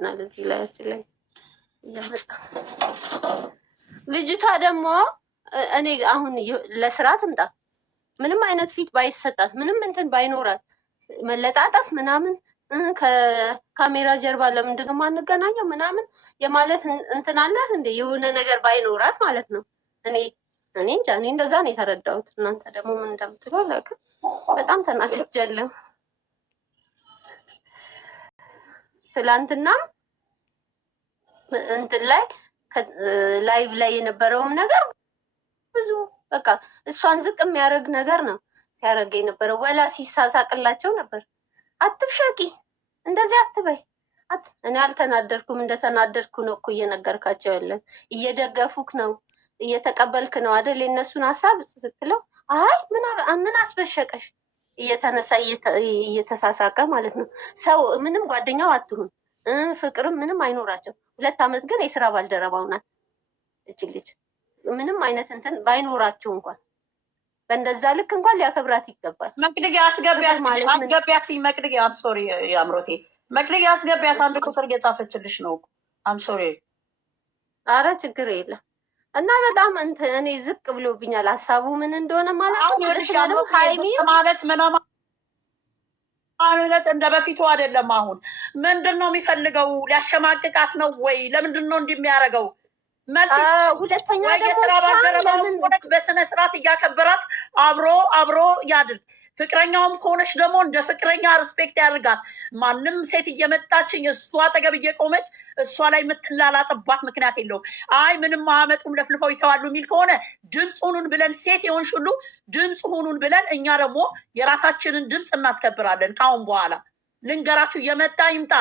ይመጣብናል እዚህ ላይ እየመጣ ልጅቷ ደግሞ እኔ አሁን ለስራ ትምጣ ምንም አይነት ፊት ባይሰጣት ምንም እንትን ባይኖራት መለጣጠፍ ምናምን ከካሜራ ጀርባ ለምንድን ነው የማንገናኘው ምናምን የማለት እንትን አላት እንደ የሆነ ነገር ባይኖራት ማለት ነው። እኔ እንጃ እኔ እንደዛ ነው የተረዳሁት። እናንተ ደግሞ ምን እንደምትሉ አላውቅም። በጣም ተናድጃለሁ። ትላንትናም እንትን ላይ ላይቭ ላይ የነበረውም ነገር ብዙ በቃ እሷን ዝቅ የሚያደርግ ነገር ነው ሲያደርግ የነበረው። ወላ ሲሳሳቅላቸው ነበር። አትብሸቂ፣ እንደዚህ አትበይ። እኔ አልተናደርኩም። እንደተናደርኩ ነው እኮ እየነገርካቸው ያለን። እየደገፉክ ነው፣ እየተቀበልክ ነው አይደል? የእነሱን ሀሳብ ስትለው አይ ምን አስበሸቀሽ እየተነሳ እየተሳሳቀ ማለት ነው። ሰው ምንም ጓደኛው አትሁን፣ ፍቅርም ምንም አይኖራቸው። 2 ዓመት ግን የስራ ባልደረባው ናት እች ልጅ። ምንም አይነት እንትን ባይኖራቸው እንኳን በእንደዛ ልክ እንኳን ሊያከብራት ይገባል። መቅደግ አስገቢያት መቅደግ አም ሶሪ አምሮቴ መቅደግ አስገቢያት። አንድ ቁጥር እየጻፈችልሽ ነው። አም ሶሪ። አረ ችግር የለም። እና በጣም እንትን እኔ ዝቅ ብሎብኛል ሀሳቡ ምን እንደሆነ ማለት ነው። ሃይሚ ማለት ምናምን እንደ በፊቱ አይደለም። አሁን ምንድን ነው የሚፈልገው? ሊያሸማቅቃት ነው ወይ? ለምንድን ነው እንዲህ የሚያደርገው? ሁለተኛ ደግሞ በስነ ስርዓት እያከበራት አብሮ ያድርግ። ፍቅረኛውም ከሆነች ደግሞ እንደ ፍቅረኛ ሪስፔክት ያድርጋት። ማንም ሴት እየመጣችኝ እሷ አጠገብ እየቆመች እሷ ላይ የምትላላጥባት ምክንያት የለውም። አይ ምንም አመጡም ለፍልፈው ይተዋሉ የሚል ከሆነ ድምፅ ሁኑን ብለን ሴት የሆንሽ ሁሉ ድምፅ ሁኑን ብለን እኛ ደግሞ የራሳችንን ድምፅ እናስከብራለን። ካሁን በኋላ ልንገራችሁ፣ የመጣ ይምጣ።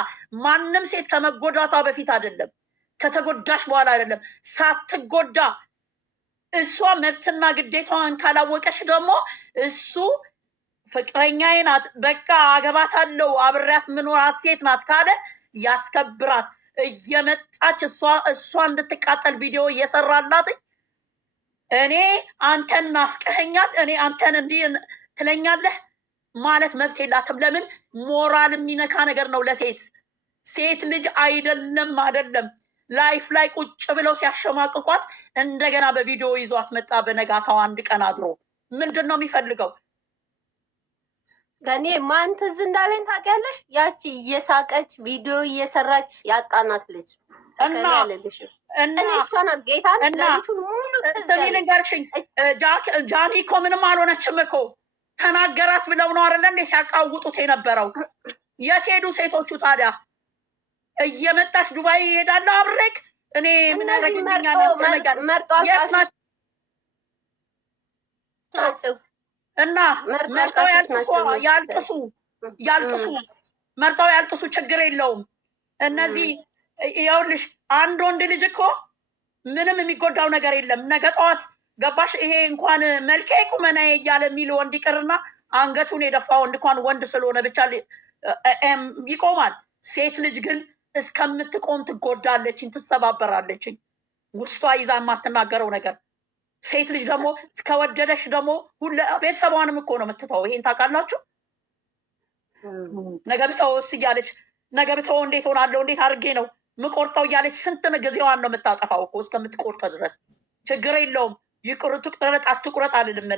ማንም ሴት ከመጎዳቷ በፊት አይደለም ከተጎዳሽ በኋላ አይደለም፣ ሳትጎዳ እሷ መብትና ግዴታዋን ካላወቀሽ ደግሞ እሱ ፍቅረኛዬ ናት በቃ አገባታለሁ አብሬያት ምኖራት ሴት ናት ካለ ያስከብራት። እየመጣች እሷ እንድትቃጠል ቪዲዮ እየሰራላት እኔ አንተን ናፍቀኸኛል፣ እኔ አንተን እንዲህ ትለኛለህ ማለት መብት የላትም። ለምን? ሞራል የሚነካ ነገር ነው ለሴት። ሴት ልጅ አይደለም ላይፍ ላይ ቁጭ ብለው ሲያሸማቅቋት እንደገና በቪዲዮ ይዟት መጣ። በነጋታው አንድ ቀን አድሮ ምንድን ነው የሚፈልገው? ከኔ ማን ትዝ እንዳለኝ ታውቂያለሽ? ያቺ እየሳቀች ቪዲዮ እየሰራች ያጣናት ልጅ እና እሷን ጌታን ለሊቱን ሙሉ ትዝ ልንገርሽኝ፣ ጃኒ እኮ ምንም አልሆነችም እኮ ተናገራት ብለው ነው አይደለ እንዴ ሲያቃውጡት የነበረው? የት ሄዱ ሴቶቹ ታዲያ? እየመጣች ዱባይ ይሄዳለሁ አብሬክ እኔ ምን ያደርግልኛል? እና መርጠው ያልቅሱ መርጠው ያልቅሱ፣ ችግር የለውም። እነዚህ ይኸውልሽ አንድ ወንድ ልጅ እኮ ምንም የሚጎዳው ነገር የለም። ነገ ጠዋት ገባሽ? ይሄ እንኳን መልኬ ቁመናዬ እያለ የሚል ወንድ ይቅርና አንገቱን የደፋ ወንድ እንኳን ወንድ ስለሆነ ብቻ ይቆማል። ሴት ልጅ ግን እስከምትቆም ትጎዳለችኝ፣ ትሰባበራለችኝ፣ ውስጧ ይዛ የማትናገረው ነገር። ሴት ልጅ ደግሞ ከወደደሽ ደግሞ ቤተሰቧንም እኮ ነው የምትተው። ይሄን ታውቃላችሁ? ነገ ብተውስ እያለች ነገ ብተው እንዴት ሆናለሁ እንዴት አድርጌ ነው ምቆርጠው እያለች ስንት ጊዜዋን ነው የምታጠፋው እኮ እስከምትቆርጠ ድረስ። ችግር የለውም ትቁረጥ አትቁረጥ አልልም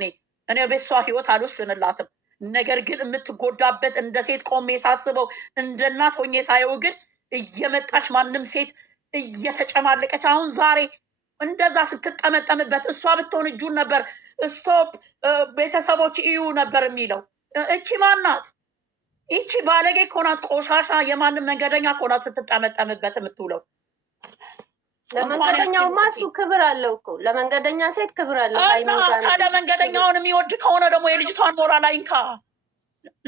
እኔ ቤሷ ህይወት አልወስንላትም። ነገር ግን የምትጎዳበት እንደ ሴት ቆሜ ሳስበው እንደ እናት ሆኜ ሳየው ግን እየመጣች ማንም ሴት እየተጨማለቀች አሁን ዛሬ እንደዛ ስትጠመጠምበት እሷ ብትሆን እጁን ነበር ስቶፕ ቤተሰቦች እዩ ነበር የሚለው። እቺ ማናት? ይቺ ባለጌ ኮናት፣ ቆሻሻ የማንም መንገደኛ ኮናት ስትጠመጠምበት የምትውለው። ለመንገደኛውማ እሱ ክብር አለው እኮ ለመንገደኛ ሴት ክብር አለው። ታዲያ መንገደኛውን የሚወድ ከሆነ ደግሞ የልጅቷን ሞራል አይንካ፣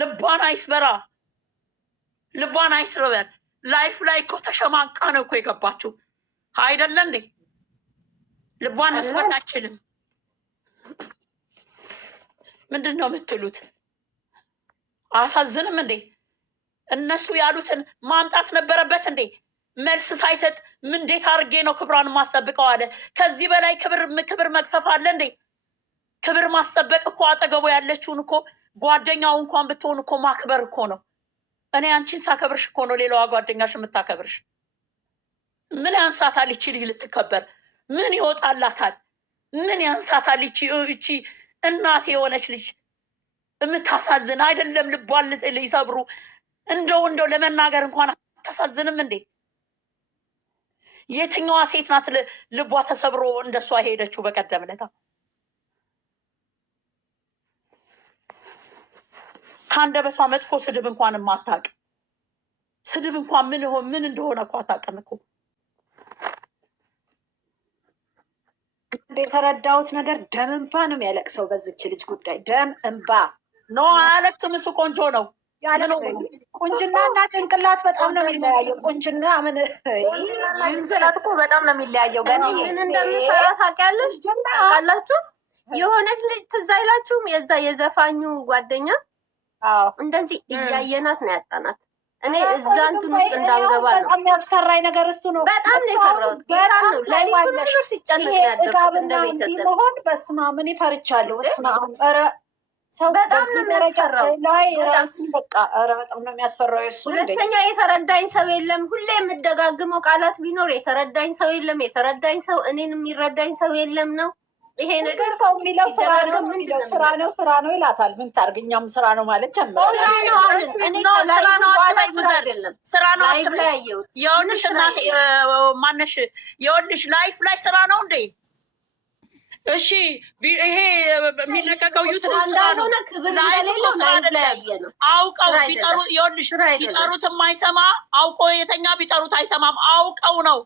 ልቧን አይስበራ፣ ልቧን አይስበር። ላይፍ ላይ እኮ ተሸማቃ ነው እኮ የገባችው አይደለም እንዴ? ልቧን መስበክ አይችልም። ምንድን ነው የምትሉት? አሳዝንም እንዴ? እነሱ ያሉትን ማምጣት ነበረበት እንዴ? መልስ ሳይሰጥ ምን እንዴት አድርጌ ነው ክብሯን ማስጠብቀው አለ። ከዚህ በላይ ክብር መግፈፍ አለ እንዴ? ክብር ማስጠበቅ እኮ አጠገቡ ያለችውን እኮ ጓደኛው እንኳን ብትሆን እኮ ማክበር እኮ ነው። እኔ አንቺን ሳከብርሽ እኮ ነው ሌላዋ ጓደኛሽ የምታከብርሽ። ምን ያንሳታል? ይቺ ልጅ ልትከበር ምን ይወጣላታል? ምን ያንሳታል? ይቺ እናት የሆነች ልጅ የምታሳዝን አይደለም። ልቧን ሊሰብሩ እንደው ለመናገር እንኳን አታሳዝንም እንዴ? የትኛዋ ሴት ናት ልቧ ተሰብሮ እንደሷ ሄደችው? በቀደም ዕለት ከአንደበቷ መጥፎ ስድብ እንኳን የማታውቅ ስድብ እንኳን ምን እንደሆነ እኮ አታውቅም እኮ። የተረዳሁት ነገር ደም እንባ ነው የሚያለቅሰው በዚች ልጅ ጉዳይ። ደም እንባ ኖ አያለቅስም። እሱ ቆንጆ ነው። ቁንጅና እና ጭንቅላት በጣም ነው የሚለያየው። ቁንጅና ምን ይንዘላት እኮ በጣም ነው የሚለያየው። ገና ምን እንደምፈራ ታውቂያለሽ? ታውቃላችሁ? የሆነች ልጅ ትዝ አይላችሁም? የዛ የዘፋኙ ጓደኛ እንደዚህ እያየናት ነው ያጣናት። እኔ እዛ እንትን ውስጥ እንዳንገባ ነው በጣም ያስፈራኝ ነገር እሱ ነው። በጣም ነው የፈራሁት። ጌታ ነው ለሊት ሁሉ ሲጨነቅ ነው ያደረኩት እንደ ቤተሰብ። በስመ አብ ምን ይፈርቻለሁ። በስመ አብ ኧረ ሰው በጣም ነው የሚያስፈራው። ላይ ራሱን በቃ ኧረ በጣም ነው የሚያስፈራው እሱ። ሁለተኛ የተረዳኝ ሰው የለም። ሁሌ የምደጋግመው ቃላት ቢኖር የተረዳኝ ሰው የለም፣ የተረዳኝ ሰው እኔን የሚረዳኝ ሰው የለም ነው። ይሄ ነገር ሰው የሚለው ስራ ነው ይላታል። ምን ታርግ? እኛም ስራ ነው ማለት ጀመረ። ስራ ነው አትበያየውት። የሆንሽ እናት ማነሽ? የሆንሽ ላይፍ ላይ ስራ ነው እንዴ? እሺ ይሄ የሚለቀቀው ዩቱብ ስራ ነው። አውቀው ቢጠሩ ይኸውልሽ፣ ቢጠሩት የማይሰማ አውቆ የተኛ ቢጠሩት አይሰማም። አውቀው ነው።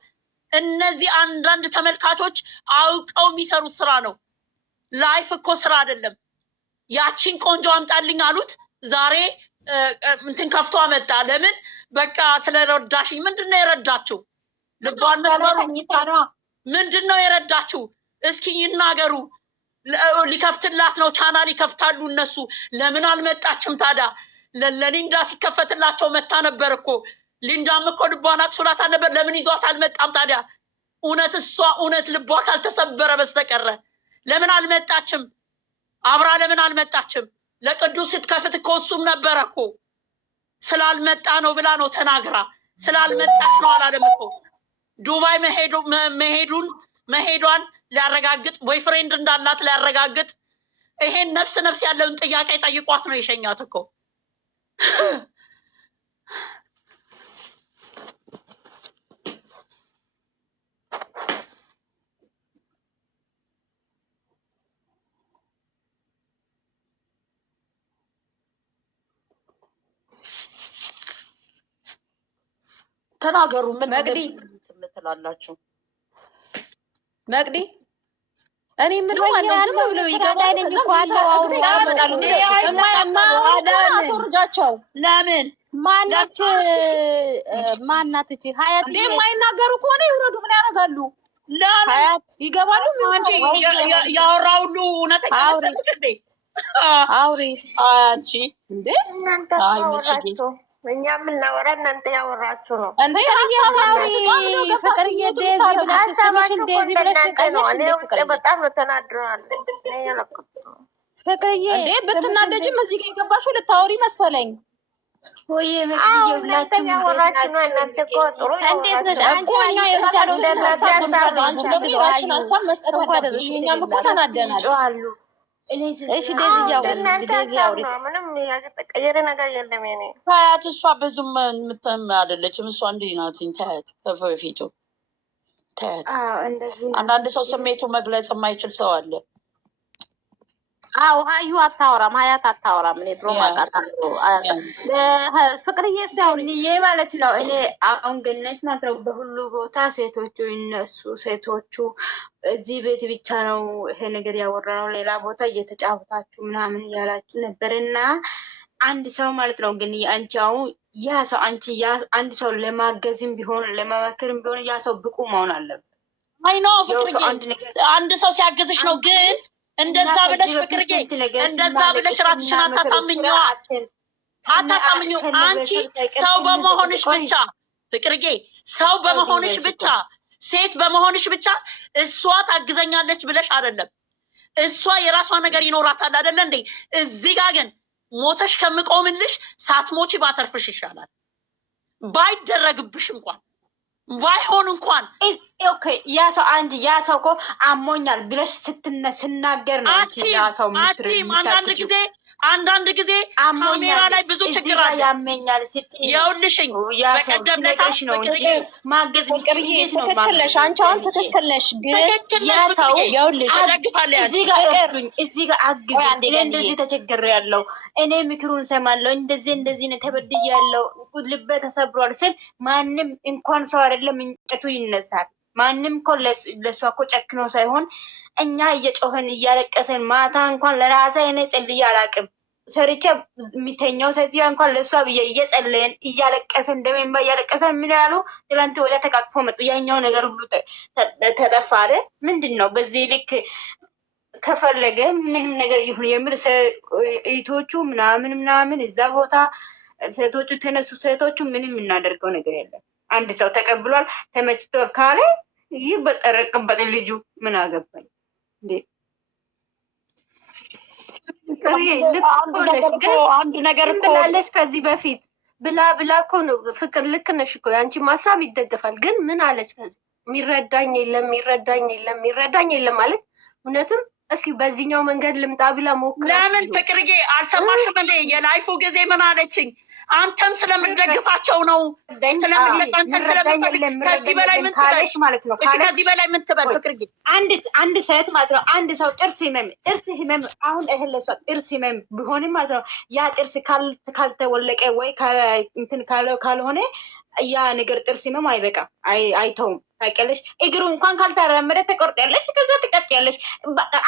እነዚህ አንዳንድ ተመልካቾች አውቀው የሚሰሩት ስራ ነው። ላይፍ እኮ ስራ አይደለም። ያቺን ቆንጆ አምጣልኝ አሉት። ዛሬ እንትን ከፍቶ አመጣ። ለምን? በቃ ስለረዳሽኝ። ምንድን ነው የረዳችው? ልቧን መስመሩ ምንድን ነው የረዳችው? እስኪ ይናገሩ። ሊከፍትላት ነው፣ ቻናል ይከፍታሉ እነሱ። ለምን አልመጣችም ታዲያ? ለሊንዳ ሲከፈትላቸው መታ ነበር እኮ። ሊንዳም እኮ ልቧን አቅሱላት አልነበር? ለምን ይዟት አልመጣም ታዲያ? እውነት ልቧ ካልተሰበረ በስተቀረ ለምን አልመጣችም? አብራ ለምን አልመጣችም? ለቅዱስ ስትከፍት እኮ እሱም ነበረ እኮ። ስላልመጣ ነው ብላ ነው ተናግራ። ስላልመጣች ነው አላለም እኮ። ዱባይ መሄዷን ሊያረጋግጥ ቦይ ፍሬንድ እንዳላት ሊያረጋግጥ ይሄን ነፍስ ያለውን ጥያቄ ጠይቋት ነው የሸኛት እኮ። ተናገሩ። ምን መቅዲ ትላላችሁ? መቅዲ እኔ ምን ዝም ብለው ይገባል እኮ አለው። አስወርጃቸው። ለምን ማናት እቺ ሀያት እንዴ የማይናገሩ ከሆነ ይውረዱ። ምን ያደርጋሉ? ሀያት ይገባሉ። አንቺ ያወራው ሁሉ እውነተኛ መሰለሽ እንዴ? አውሪ አንቺ እንዴ እናንተ አወራችሁ፣ እኛ የምናወራ እናንተ ያወራችሁ ነው እንዴ? ሀሳባዊ ፍቅርዬ ዴዚ ብለሽ ስምሽን ዴዚ ብለሽ ቀይሽ። በጣም ነው ተናድረዋል። ፍቅርዬ እንዴ ብትናደጅም እዚህ ጋር የገባሽው ልታወሪ መሰለኝ። ወይ እናንተ ያወራችሁ ነው። እናንተ እኮ ጥሩ እንዴት ነሽ አንቺ? እኛ የራሳችንን ሀሳብ ብንገዛ አንቺ ደግሞ የራስሽን ሀሳብ መስጠት አለብሽ። እኛም እኮ ተናደናል። እሺ ዴዚ አውሪ። ምንም የተቀየረ ነገር የለም። የኔ ታያት፣ እሷ ብዙም የምትም አይደለችም። እሷ እንዲህ ናት። ታያት ከፊቱ ታያት። አንዳንድ ሰው ስሜቱ መግለጽ የማይችል ሰው አለ። አዎ ሀዩ አታወራም፣ ሀያት አታወራም። እኔ ድሮ ማውቃታለሁ። ፍቅርዬ ሲያውልዬ ማለት ነው። እኔ አሁን ገነት ማለት ነው በሁሉ ቦታ ሴቶቹ እነሱ ሴቶቹ እዚህ ቤት ብቻ ነው ይሄ ነገር ያወራ ነው። ሌላ ቦታ እየተጫወታችሁ ምናምን እያላችሁ ነበር። እና አንድ ሰው ማለት ነው ግን አንቺ አሁን ያ ሰው አንድ ሰው ለማገዝም ቢሆን ለመመክርም ቢሆን ያ ሰው ብቁ መሆን አለበት። አይ ነው ፍቅርዬ፣ አንድ ሰው ሲያገዝሽ ነው ግን እንደዛ ብለሽ ፍቅርዬ፣ እንደዛ ብለሽ ራስሽን አታሳምኚዋ። አንቺ ሰው በመሆንሽ ብቻ ፍቅርዬ፣ ሰው በመሆንሽ ብቻ፣ ሴት በመሆንሽ ብቻ እሷ ታግዘኛለች ብለሽ አይደለም። እሷ የራሷ ነገር ይኖራታል አይደለ እንዴ? እዚህ ጋር ግን ሞተሽ ከምቆምልሽ ሳትሞቺ ባተርፍሽ ይሻላል። ባይደረግብሽ እንኳን ባይሆን እንኳን ኦኬ ያ ሰው አንድ ያ ሰው እኮ አሞኛል ብለሽ ስናገር ነው እንጂ ያ ሰው አንዳንድ ጊዜ ካሜራ ላይ ብዙ ችግር አለ። ያመኛል ስትይ ይኸውልሽኝ በቀደም ዕለት ነው ማገዝ ፍቅርዬ ትክክል ነሽ፣ አንቺ አሁን ትክክል ነሽ። ግን ያ ሰው ይኸውልሽ እዚህ ጋር እርዱኝ፣ እዚህ ጋር አግዙ፣ እኔ እንደዚህ ተቸግሬያለሁ፣ እኔ ምክሩን ሰማለሁ፣ እንደዚህ ነው ተበድያለሁ፣ ልቤ ተሰብሯል ስል ማንም እንኳን ሰው አይደለም እንጨቱ ይነሳል። ማንም እኮ ለእሷ እኮ ጨክኖ ሳይሆን እኛ እየጮህን እያለቀሰን ማታ እንኳን ለራሴ እኔ ጸልዬ አላቅም ሰርቼ የሚተኛው ሴትዮ እንኳን ለእሷ ብዬ እየጸለየን እያለቀሰን ደሜንባ እያለቀሰን ምን ያሉ ትላንት ወደ ተቃቅፎ መጡ። ያኛው ነገር ሁሉ ተጠፋ አይደል? ምንድን ነው በዚህ ልክ ከፈለገ ምንም ነገር ይሁን የምር እህቶቹ ምናምን እዛ ቦታ ሴቶቹ ተነሱ። ሴቶቹ ምንም የምናደርገው ነገር የለም። አንድ ሰው ተቀብሏል ተመችቶ ካለ ይበጠረቅበት ልጁ ምን አገባኝ እንዴ? አንድ ነገር እኮ ብላለች ከዚህ በፊት ብላ እኮ ነው ፍቅር። ልክ ነሽ እኮ የአንቺ ማሳብ ይደገፋል። ግን ምን አለች ከዚህ የሚረዳኝ የለም ማለት እውነትም እስኪ በዚህኛው መንገድ ልምጣ ብላ ሞክራ። ለምን ፍቅርዬ አልሰማሽም እንዴ? የላይፉ ጊዜ ምን አለችኝ? አንተም ስለምንደግፋቸው ነው ከዚህ በላይ ምን ትበል ማለት ነው? ከዚህ በላይ ምን ትበል ፍቅርዬ? አንድ ሴት ማለት ነው አንድ ሰው ጥርስ ህመም አሁን እህል ለሷ ጥርስ ህመም ቢሆንም ማለት ነው ያ ጥርስ ካልተወለቀ ወይ እንትን ካልሆነ ያ ነገር ጥርስ ህመም አይበቃ አይተውም። ታውቂያለሽ እግሩ እንኳን ካልተራመደ ተቆርጣለች፣ ከዛ ትቀጥያለሽ።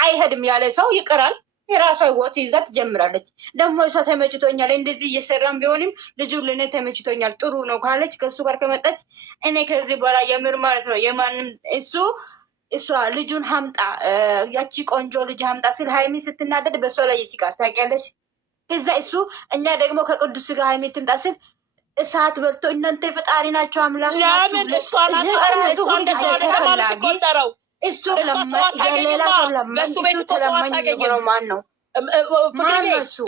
አይሄድም ያለ ሰው ይቀራል። የራሷ ህይወት ይዛ ትጀምራለች። ደግሞ እሷ ተመችቶኛል እንደዚህ እየሰራም ቢሆንም ልጁ ለኔ ተመችቶኛል ጥሩ ነው ካለች ከሱ ጋር ከመጣች እኔ ከዚህ በኋላ የምር ማለት ነው የማንም እሷ ልጁን ሀምጣ ያቺ ቆንጆ ልጅ ሀምጣ ስል ሀይሚ ስትናደድ በሷ ላይ ይስቃል። ታውቂያለሽ ከዛ እሱ እኛ ደግሞ ከቅዱስ ጋር ሀይሚ ትምጣ ስል እሳት በልቶ እናንተ ፈጣሪ ናቸው አምላክ ናቸው። ለምን እሷ ናት እሱ የሌላ ሰው ለማን እሱ ተለማኝ የሆነው ማን ነው?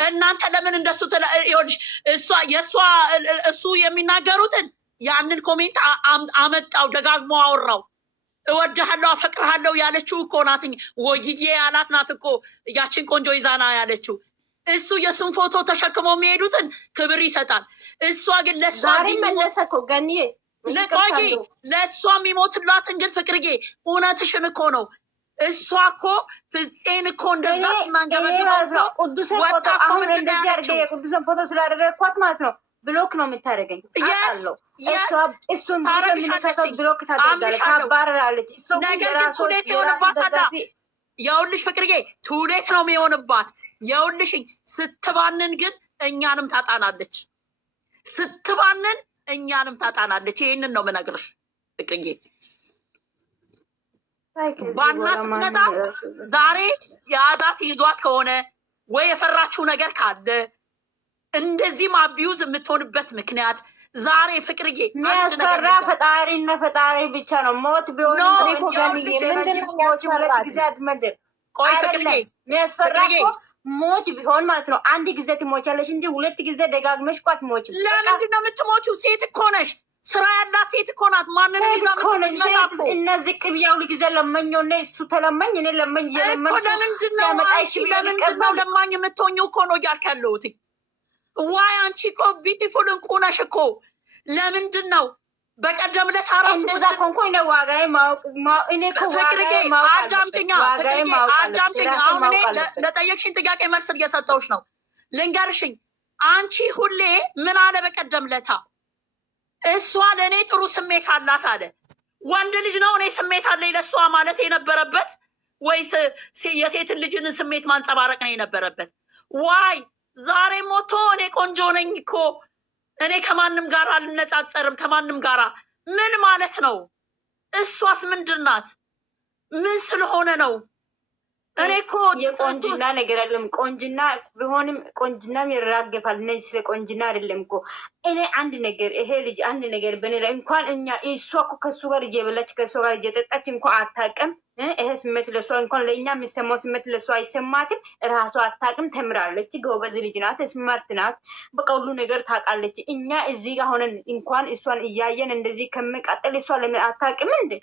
እናንተ ለምን እንደሱ ይኸውልሽ እሱ የሚናገሩትን ያንን ኮሜንት አመጣው ደጋግሞ አወራው። እወድሃለሁ አፈቅርሃለሁ ያለችው እኮ ናት። ወይዬ ያላት ናት እኮ ያችን ቆንጆ ይዛና ያለችው። እሱ የሱን ፎቶ ተሸክሞ የሚሄዱትን ክብር ይሰጣል። እሷ ግን ለእሷ መለሰ እኮ ገኒ ልቆይ ለእሷ የሚሞትላትን ግን ፍቅርዬ እውነትሽን እኮ ነው። እሷ እኮ ፍፄን እኮ እንደዛ ስናንገበግበው ወጣ አሁን እንደዚህ አድርገ የቅዱስን ፎቶ ስላደረግኳት ማለት ነው ብሎክ ነው የምታደርገኝ። እሱን ብሎክ ታደርጋለች፣ ታባረራለች። ነገር ግን ቱሌት የሆንባታል። የውልሽ ፍቅርዬ ቱሌት ነው የሚሆንባት። የውልሽኝ ስትባንን ግን እኛንም ታጣናለች። ስትባንን እኛንም ታጣናለች። ይሄንን ነው የምነግርሽ ፍቅርዬ። ባናት ትመጣ ዛሬ የአዛት ይዟት ከሆነ ወይ የፈራችው ነገር ካለ እንደዚህም አቢዩዝ የምትሆንበት ምክንያት ዛሬ ፍቅርዬ የሚያስፈራ ፈጣሪና ፈጣሪ ብቻ ነው። ሞት ቢሆን ምንድን ነው የሚያስፈራት? ቆይ ፍቅርዬ የሚያስፈራ እኮ ሞት ቢሆን ማለት ነው አንድ ጊዜ ትሞቻለሽ እንጂ ሁለት ጊዜ ደጋግመሽ እኮ አትሞችም። ለምንድን ነው የምትሞቺው? ሴት እኮ ነሽ፣ ስራ ያላት ሴት እኮ ናት። ማንን እና ዝቅ ብያው ጊዜ ለመኘው እና እሱ ተለመኝ እኔ ለመኝ እየለመኝ ለምንድን ነው ለማኝ የምትሆኚው እኮ ነው እያልክ ያለሁት። ዋይ አንቺ እኮ ቢዩቲፉል እንቁ ነሽ እኮ። ለምንድን ነው በቀደም ዕለት አራሱ እንደዛ ኮንኮኝ ነው ዋጋዬ ማወቅ እኔ እኮ ፍቅርዬ አዳምጪኝ። አሁን እኔ ለጠየቅሽኝ ጥያቄ መልስ እየሰጠሁሽ ነው። ልንገርሽኝ አንቺ ሁሌ ምን አለ በቀደም ዕለት እሷ ለእኔ ጥሩ ስሜት አላት አለ። ወንድ ልጅ ነው እኔ ስሜት አለኝ ለእሷ ማለት የነበረበት ወይስ የሴትን ልጅን ስሜት ማንጸባረቅ ነው የነበረበት? ዋይ ዛሬ ሞቶ እኔ ቆንጆ ነኝ እኮ እኔ ከማንም ጋር አልነጻጸርም ከማንም ጋር ምን ማለት ነው? እሷስ ምንድን ናት? ምን ስለሆነ ነው? እኔ እኮ የቆንጅና ነገር አይደለም። ቆንጅና ቢሆንም ቆንጅናም ይራገፋል። እነዚህ ስለ ቆንጅና አይደለም እኮ እኔ አንድ ነገር ይሄ ልጅ አንድ ነገር በኔ ላይ እንኳን እኛ እሷ እኮ ከሱ ጋር እየበላች ከሱ ጋር እየጠጣች እንኳን አታውቅም። ይሄ ስሜት ለሷ እንኳን ለእኛ የሚሰማው ስሜት ለሷ አይሰማትም። ራሷ አታውቅም። ተምራለች። ጎበዝ ልጅ ናት። ስማርት ናት። በቃ ሁሉ ነገር ታውቃለች። እኛ እዚህ ጋር ሆነን እንኳን እሷን እያየን እንደዚህ ከምቀጥል እሷ ለምን አታውቅም እንዴ?